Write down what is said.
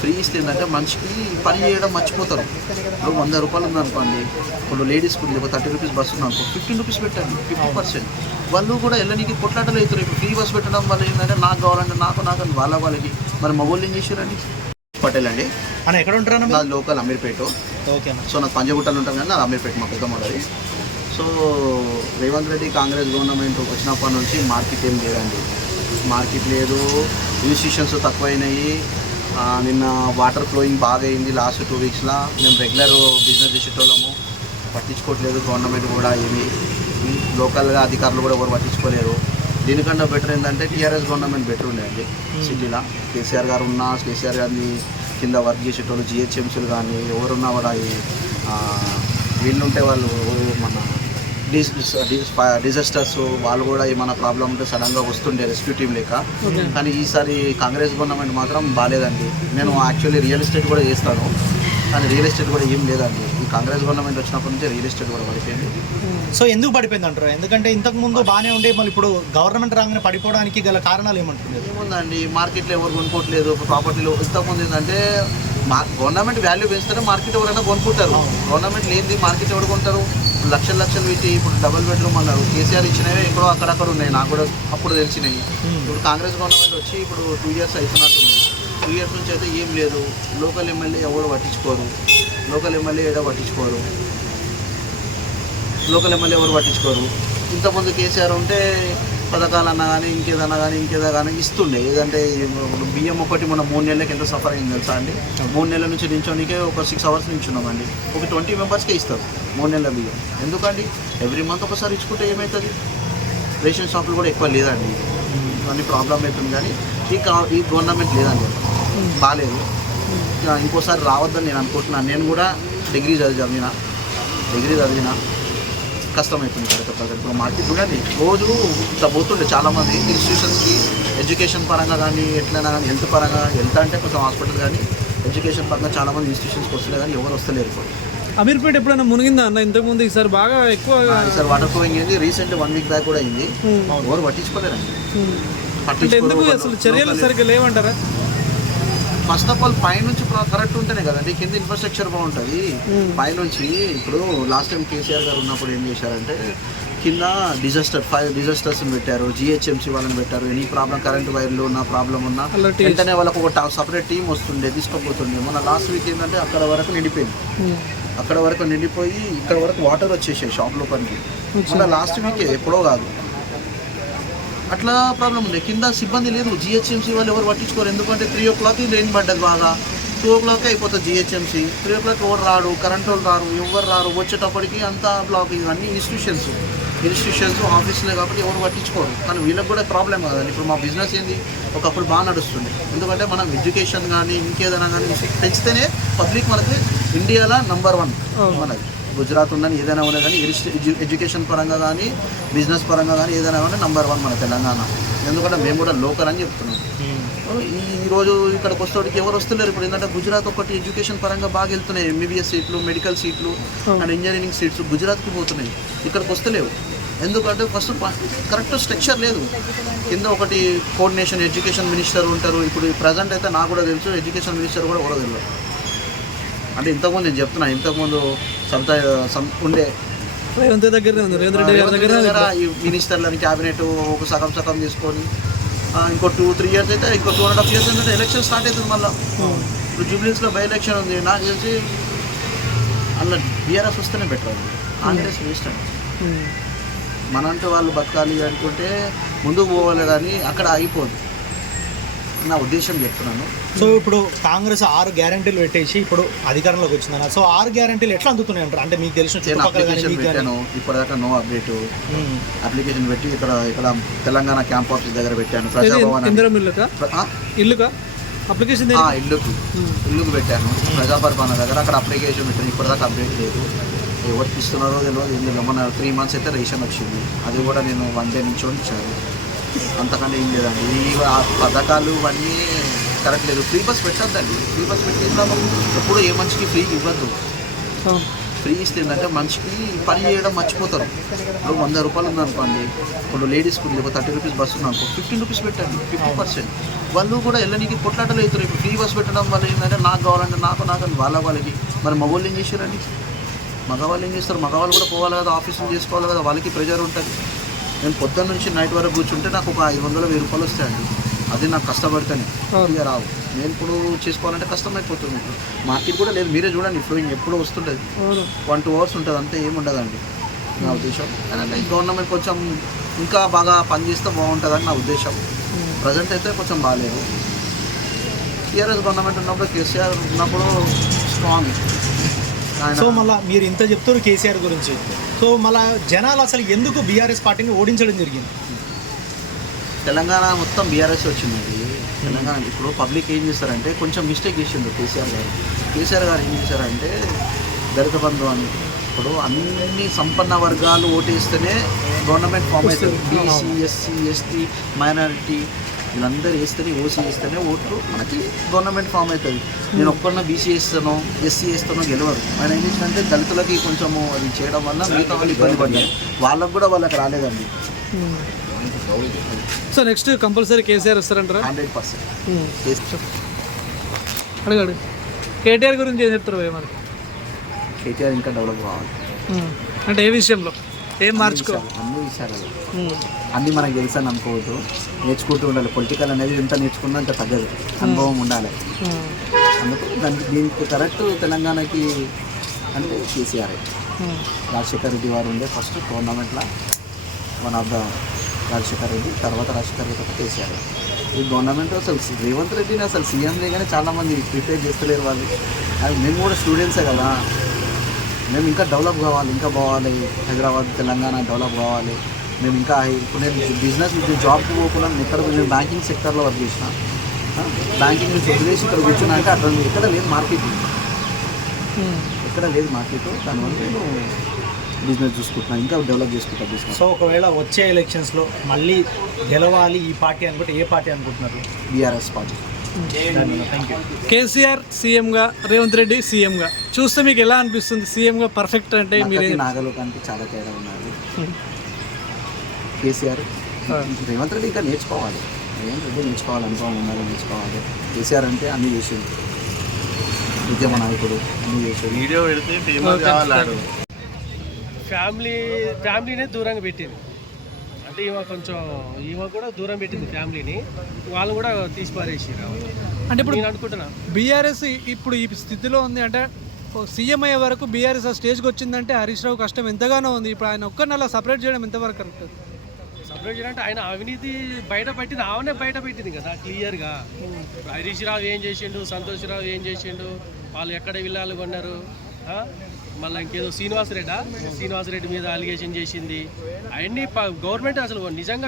Free ఇస్తే ఏంటంటే మనిషికి పని చేయడం మర్చిపోతారు. ఇప్పుడు 100 రూపాయలు ఉందనుకోండి, ఇప్పుడు లేడీస్కి ఉంది 30 రూపీస్ బస్సు ఉందనుకో, 15 రూపీస్ పెట్టండి, 50%. వాళ్ళు కూడా వెళ్ళనీకి కొట్లాటలు అవుతారు. ఇప్పుడు ఫ్రీ బస్ పెట్టడం వల్ల ఏంటంటే నాకు కావాలంటే నాకు వాళ్ళకి మరి మగోళ్ళు ఏం చేశారండి. పటేల్ అండి. అని ఎక్కడ ఉంటారు? నాది లోకల్ అమీర్పేట. ఓకే. సో నాకు పంజగుట్టలు ఉంటాను కానీ నాది అమీర్పేట మా పెద్దమ్మది. సో రేవంత్ రెడ్డి కాంగ్రెస్ గవర్నమెంట్ వచ్చినప్పటి నుంచి మార్కెట్ ఏం లేదండి. మార్కెట్ లేదు, ఇన్స్టిట్యూషన్స్ తక్కువైనాయి. నిన్న వాటర్ ఫ్లోయింగ్ బాగా అయింది లాస్ట్ 2 వీక్స్లో. మేము రెగ్యులర్ బిజినెస్ చేసేటోళ్ళము, పట్టించుకోవట్లేదు గవర్నమెంట్ కూడా. ఏమి లోకల్గా అధికారులు కూడా ఎవరు పట్టించుకోలేరు. దీనికన్నా బెటర్ ఏంటంటే టీఆర్ఎస్ గవర్నమెంట్ బెటర్ ఉండేది సిటీలో. కేసీఆర్ గారు ఉన్నా, కేసీఆర్ గారిని కింద వర్క్ చేసేటోళ్ళు జిహెచ్ఎంసీలు కానీ ఎవరున్నా కూడా వీళ్ళు ఉంటే వాళ్ళు మన డిజాస్టర్స్ వాళ్ళు కూడా ఏమైనా ప్రాబ్లం ఉంటే సడన్గా వస్తుండే రెస్క్యూ టీం లేక. కానీ ఈసారి కాంగ్రెస్ గవర్నమెంట్ మాత్రం బాగాలేదండి. నేను యాక్చువల్లీ రియల్ ఎస్టేట్ కూడా చేస్తాను, కానీ రియల్ ఎస్టేట్ కూడా ఏం లేదండి. ఈ కాంగ్రెస్ గవర్నమెంట్ వచ్చినప్పటి నుంచి రియల్ ఎస్టేట్ కూడా పడిపోయింది. సో ఎందుకు పడిపోయింది అంటారు? ఎందుకంటే ఇంతకుముందు బాగానే ఉండే మళ్ళీ ఇప్పుడు గవర్నమెంట్ రాగానే పడిపోవడానికి గల కారణాలు ఏమంటున్నారు? ఏముందండి, మార్కెట్లో ఎవరు కొనుక్కోవట్లేదు. ప్రాపర్టీలో ఇంతకుముందు ఏంటంటే గవర్నమెంట్ వాల్యూ పెంచితే మార్కెట్ ఎవరైనా కొనుక్కుంటారు. గవర్నమెంట్ లేనిది మార్కెట్ ఎవరు కొంటారు? లక్షలు పెట్టి ఇప్పుడు డబుల్ బెడ్రూమ్ అన్నారు. కేసీఆర్ ఇచ్చినవే ఎక్కడో అక్కడక్కడ ఉన్నాయి, నాకు కూడా అప్పుడు తెలిసినాయి. ఇప్పుడు కాంగ్రెస్ గవర్నమెంట్ వచ్చి ఇప్పుడు 2 ఇయర్స్ అవుతున్నట్టుంది. 2 ఇయర్స్ నుంచి అయితే ఏం లేదు. లోకల్ ఎమ్మెల్యే ఎవరు పట్టించుకోరు. లోకల్ ఎమ్మెల్యే ఎవరు పట్టించుకోరు. ఇంతకుముందు కేసీఆర్ ఉంటే పథకాలన్నా కానీ ఇంకేదన్నా కానీ ఇస్తుండే. ఏదంటే బియ్యం ఒకటి మన 3 నెలలకి ఎంత సఫర్ అయింది తెలుసా అండి? 3 నెలల నుంచి నించోనికే ఒక 6 అవర్స్ నించున్నామండి. ఒక 20 మెంబర్స్కే ఇస్తారు 3 నెలల బియ్యం. ఎందుకండి? ఎవ్రీ మంత్ ఒకసారి ఇచ్చుకుంటే ఏమవుతుంది? రేషన్ షాపులు కూడా ఎక్కువ లేదండి, అన్ని ప్రాబ్లం అవుతుంది. కానీ ఈ గవర్నమెంట్ లేదండి, బాగాలేదు. ఇంకోసారి రావద్దని నేను అనుకుంటున్నాను. నేను కూడా డిగ్రీ చదివిన కష్టమవుతుంది కదా. ఇప్పుడు మార్కెట్ చూడండి, రోజు ఇట్లా పోతుండే చాలామంది ఇన్స్టిట్యూషన్స్కి, ఎడ్యుకేషన్ పరంగా కానీ ఎట్లయినా కానీ, హెల్త్ అంటే కొంచెం హాస్పిటల్ కానీ ఎడ్యుకేషన్ పరంగా చాలామంది ఇన్స్టిట్యూషన్స్కి వస్తలే కానీ ఎవరు వస్తలేరు. ఇప్పుడు అమీర్పేట ఎప్పుడైనా మునిగిందా అన్న? ఇంతకుముందు ఈసారి బాగా ఎక్కువ ఈసారి వాటర్ ఫ్లోయింగ్ అయింది. రీసెంట్ 1 వీక్ బ్యాక్ కూడా అయింది. ఎవరు పట్టించుకోలేరండి. ఎందుకు అసలు చర్యలు సరిగ్గా లేవంటారా? ఫస్ట్ ఆఫ్ ఆల్ పైనుంచి కరెక్ట్ ఉంటేనే కదండి కింద ఇన్ఫ్రాస్ట్రక్చర్ బాగుంటుంది. పైనుంచి ఇప్పుడు లాస్ట్ టైం కేసీఆర్ గారు ఉన్నప్పుడు ఏం చేశారంటే కింద 5 డిజాస్టర్స్ని పెట్టారు, జిహెచ్ఎంసీ వాళ్ళని పెట్టారు. ఎనీ ప్రాబ్లం, కరెంట్ వైర్లు ఉన్న ప్రాబ్లం ఉన్నా వెంటనే వాళ్ళకు ఒక సపరేట్ టీం వస్తుండే, తీసుకోపోతుండే. మన లాస్ట్ వీక్ ఏంటంటే అక్కడ వరకు నిండిపోయింది. అక్కడ వరకు నిండిపోయి ఇక్కడ వరకు వాటర్ వచ్చేసాయి షాప్ లోపలికి. మన లాస్ట్ వీకే, ఎప్పుడో కాదు. అట్లా ప్రాబ్లం ఉంది. కింద సిబ్బంది లేదు. జిహెచ్ఎంసీ వాళ్ళు ఎవరు పట్టించుకోరు. ఎందుకంటే 3 o'clock రెయిన్ పడ్డది బాగా, 2 o'clock అయిపోతుంది జిహెచ్ఎంసీ. 3 o'clock ఎవరు రాడు, కరెంట్ వాళ్ళు రారు. వచ్చేటప్పటికి అంతా బ్లాక్. ఇవన్నీ ఇన్స్టిట్యూషన్స్ ఆఫీసులే కాబట్టి ఎవరు పట్టించుకోరు. కానీ వీళ్ళకి కూడా ప్రాబ్లం కదండి. ఇప్పుడు మా బిజినెస్ ఏంది, ఒకప్పుడు బాగా నడుస్తుంది. ఎందుకంటే మనం ఎడ్యుకేషన్ కానీ ఇంకేదైనా కానీ పెంచితేనే పబ్లిక్ మనకి ఇండియాలో నెంబర్ 1 మనది. గుజరాత్ ఉందని ఏదైనా ఉన్నా కానీ ఎడ్యుకేషన్ పరంగా కానీ బిజినెస్ పరంగా కానీ ఏదైనా కానీ నెంబర్ 1 మన తెలంగాణ. ఎందుకంటే మేము కూడా లోకల్ అని చెప్తున్నాం. ఈరోజు ఇక్కడికి వస్తేటికి ఎవరు వస్తలేరు. ఇప్పుడు ఏంటంటే గుజరాత్ ఒకటి ఎడ్యుకేషన్ పరంగా బాగా వెళ్తున్నాయి. ఎంబీబీఎస్ సీట్లు, మెడికల్ సీట్లు అండ్ ఇంజనీరింగ్ సీట్స్ గుజరాత్కి పోతున్నాయి, ఇక్కడికి వస్తలేవు. ఎందుకంటే ఫస్ట్ కరెక్ట్ స్ట్రక్చర్ లేదు. కింద ఒకటి కోఆర్డినేషన్ ఎడ్యుకేషన్ మినిస్టర్ ఉంటారు. ఇప్పుడు ప్రజెంట్ అయితే నాకు కూడా తెలుసు ఎడ్యుకేషన్ మినిస్టర్ కూడా ఎవరో తెలియదు. అంటే ఇంతకుముందు నేను చెప్తున్నా, ఇంతకుముందు ఉండే రేవంత్ దగ్గర ఈ మినిస్టర్లని క్యాబినెట్ ఒక సగం తీసుకొని ఇంకో 2-3 ఇయర్స్ అయితే, ఇంకో 2.5 ఇయర్స్ అయితే ఎలక్షన్ స్టార్ట్ అవుతుంది మళ్ళీ. ఇప్పుడు జూబ్లీస్లో బై ఎలక్షన్ ఉంది. నాకు తెలిసి అందులో బీఆర్ఎస్ వస్తేనే బెటర్ అవుతుంది. కాంగ్రెస్ వేస్ట్ అండి. మనంటూ వాళ్ళు బతకాలి అనుకుంటే ముందుకు పోవాలి, కానీ అక్కడ ఆగిపోదు. నా ఉద్దేశం చెప్తున్నాను. సో ఇప్పుడు కాంగ్రెస్ 6 గ్యారంటీలు పెట్టేసి ఇప్పుడు అధికారంలోకి వచ్చిందన్న. సో 6 గ్యారంటీలు ఎట్లా అందుతున్నాయి అంటారు? అంటే మీకు తెలిసిన అప్లికేషన్ పెట్టాను, ఇప్పటిదాకా నో అప్డేట్. అప్లికేషన్ పెట్టి ఇక్కడ తెలంగాణ క్యాంప్ ఆఫీస్ దగ్గర పెట్టాను. ప్రజాభవన్ ఇల్లుకు పెట్టాను. ప్రజాపరిపాలన దగ్గర అక్కడ అప్లికేషన్ పెట్టాను. ఇప్పటిదాకా అప్డేట్ లేదు. ఎవరికి ఇస్తున్నారో తెలియదు. ఎందులో మన 3 months అయితే రేషన్ వచ్చింది. అది కూడా నేను 1 day నుంచి ఇచ్చాను. అంతకన్నా ఏం లేదండి. ఈ పథకాలు ఇవన్నీ కరెక్ట్ లేదు. ఫ్రీ బస్ పెట్టద్దండి. ఫ్రీ బస్ పెట్టి ఎప్పుడు ఏ మనిషికి ఫ్రీ ఇవ్వద్దు. ఫ్రీ ఇస్తే ఏంటంటే మనిషికి పని చేయడం మర్చిపోతారు. ఇప్పుడు 100 రూపాయలు ఉందనుకోండి, ఇప్పుడు లేడీస్కి ఉంది ఒక 30 రూపీస్ బస్సు ఉందనుకో, 15 రూపీస్ పెట్టండి, 50%. వాళ్ళు కూడా వెళ్ళడానికి కొట్లాటలు అవుతారు. ఇప్పుడు ఫ్రీ బస్ పెట్టడం వల్ల ఏంటంటే నాకు కావాలంటే నాకు వాళ్ళకి మరి మగవాళ్ళు ఏం చేశారండి? మగవాళ్ళు ఏం చేస్తారు? మగవాళ్ళు కూడా పోవాలి కదా, ఆఫీసులు చేసుకోవాలి కదా, వాళ్ళకి ప్రెజర్ ఉంటుంది. నేను పొద్దున్న నుంచి నైట్ వరకు కూర్చుంటే నాకు ఒక 500-1000 రూపాయలు వస్తాయండి. అది నాకు కష్టపడితేనే ఇక రావు. నేను ఇప్పుడు చేసుకోవాలంటే కష్టమైపోతుంది. మార్కెట్ కూడా లేదు, మీరే చూడండి ఫ్లోయింగ్ ఎప్పుడూ వస్తుంటుంది, 1-2 అవర్స్ ఉంటుంది, అంతే ఏముండదండి నా ఉద్దేశం. అంటే గవర్నమెంట్ కొంచెం ఇంకా బాగా పనిచేస్తే బాగుంటుందని నా ఉద్దేశం. ప్రజెంట్ అయితే కొంచెం బాగాలేదు. టీఆర్ఎస్ గవర్నమెంట్ ఉన్నప్పుడు, కేసీఆర్ ఉన్నప్పుడు స్ట్రాంగ్. సో మళ్ళీ మీరు ఇంత చెప్తారు కేసీఆర్ గురించి, సో మళ్ళీ జనాలు అసలు ఎందుకు బీఆర్ఎస్ పార్టీని ఓడించడం జరిగింది? తెలంగాణ మొత్తం బీఆర్ఎస్ వచ్చిందండి. తెలంగాణ ఇప్పుడు పబ్లిక్ ఏం చేస్తారంటే కొంచెం మిస్టేక్ చేసిండు కేసీఆర్ గారు ఏం చేశారంటే దళిత బంధు అని. ఇప్పుడు అన్ని సంపన్న వర్గాలు ఓటేస్తేనే గవర్నమెంట్ ఫామ్ అవుతుంది. బీసీ, ఎస్సీ, ఎస్టీ, మైనారిటీ వీళ్ళందరూ వేస్తేనే, ఓసీ వేస్తేనే ఓట్లు మనకి గవర్నమెంట్ ఫామ్ అవుతుంది. నేను ఒక్కరిన బీసీ వేస్తానో ఎస్సీ వేస్తానో గెలవరు. ఆయన ఏం చేసిందంటే దళితులకి కొంచెము అది చేయడం వల్ల మిగతా వాళ్ళు ఇబ్బంది పడ్డారు. వాళ్ళకు కూడా వాళ్ళకి రాలేదండి. సో నెక్స్ట్ కంపల్సరీ కేసీఆర్ వస్తారంటారా? 100%. అడగడు కేటీఆర్ గురించి ఏం చెప్తారు మరి? కేటీఆర్ ఇంకా డెవలప్ కావాలి. అంటే ఏ విషయంలో ఏం మార్చుకో? అన్ని విషయాలు అన్నీ మనకు తెలుసు అని అనుకోవద్దు, నేర్చుకుంటూ ఉండాలి. పొలిటికల్ అనేది ఎంత నేర్చుకున్నా ఇంకా తగ్గదు, అనుభవం ఉండాలి. అందుకు దీనికి కరెక్ట్ తెలంగాణకి అంటే కేసీఆర్. రాజశేఖర్ రెడ్డి వారు ఉండే ఫస్ట్ గవర్నమెంట్లో one of the Rajasekhar Reddy, తర్వాత రాజశేఖర్ రెడ్డి తర్వాత కేసీఆర్. ఈ గవర్నమెంట్ అసలు రేవంత్ రెడ్డిని అసలు సీఎం కానీ చాలామంది ప్రిపేర్ చేస్తలేరు వాళ్ళు. అది మేము కూడా స్టూడెంట్సే కదా, మేము ఇంకా డెవలప్ కావాలి, ఇంకా పోవాలి. హైదరాబాద్, తెలంగాణ డెవలప్ కావాలి. మేము ఇంకా ఇప్పుడు నేను బిజినెస్ జాబ్కి పోకుండా నేను బ్యాంకింగ్ సెక్టర్లో వర్క్ చేసిన. బ్యాంకింగ్ నుంచి వదిలేసి ఇక్కడ కూర్చున్నా అంటే అట్లా ఎక్కడ లేదు మార్కెట్, దానివల్ల నేను బిజినెస్ చూసుకుంటున్నాను, ఇంకా డెవలప్ చేసుకుంటా బిజినెస్. సో ఒకవేళ వచ్చే ఎలక్షన్స్లో మళ్ళీ గెలవాలి ఈ పార్టీ అనుకుంటే ఏ పార్టీ అనుకుంటున్నారు? BRS party. Thank you. KCR సీఎంగా, రేవంత్ రెడ్డి సీఎంగా చూస్తే మీకు ఎలా అనిపిస్తుంది? సీఎంగా పర్ఫెక్ట్ అంటే మీరు నాగలోకానికి చాలా తేడా ఉన్నది. కేసీఆర్, రేవంత్ రెడ్డి ఇంకా నేర్చుకోవాలి. రేవంత్ రెడ్డి నేర్చుకోవాలి, అనుభవం ఉన్నది, నేర్చుకోవాలి. కేసీఆర్ అంటే అన్ని చేసింది, ఉద్యమ నాయకుడు, అన్ని చేసేది. వీడియో పెడితే ఫేమస్ కావాలి. ఫ్యామిలీనే దూరంగా పెట్టింది. అంటే ఈమె కూడా దూరం పెట్టింది ఫ్యామిలీని, వాళ్ళు కూడా తీసి పారేసారు. అంటే ఇప్పుడు నేను అనుకుంటున్నా బీఆర్ఎస్ ఇప్పుడు ఈ స్థితిలో ఉంది అంటే సీఎం అయ్యే వరకు బీఆర్ఎస్ ఆ స్టేజ్కి వచ్చిందంటే హరీష్ రావు కష్టం ఎంతగానో ఉంది. ఇప్పుడు ఆయన ఒక్కరిని అలా సపరేట్ చేయడం ఎంతవరకు కరెక్ట్? సపరేట్ చేయాలంటే ఆయన అవినీతి బయట పెట్టింది, ఆమెనే బయట పెట్టింది కదా క్లియర్గా. హరీష్ రావు ఏం చేసిండు, సంతోష్ రావు ఏం చేసిండు, వాళ్ళు ఎక్కడ విల్లాలు కొన్నారు. మళ్ళీ ఇంకేదో శ్రీనివాసరెడ్డి మీద అలిగేషన్ చేసింది. అవన్నీ గవర్నమెంట్ అసలు నిజంగా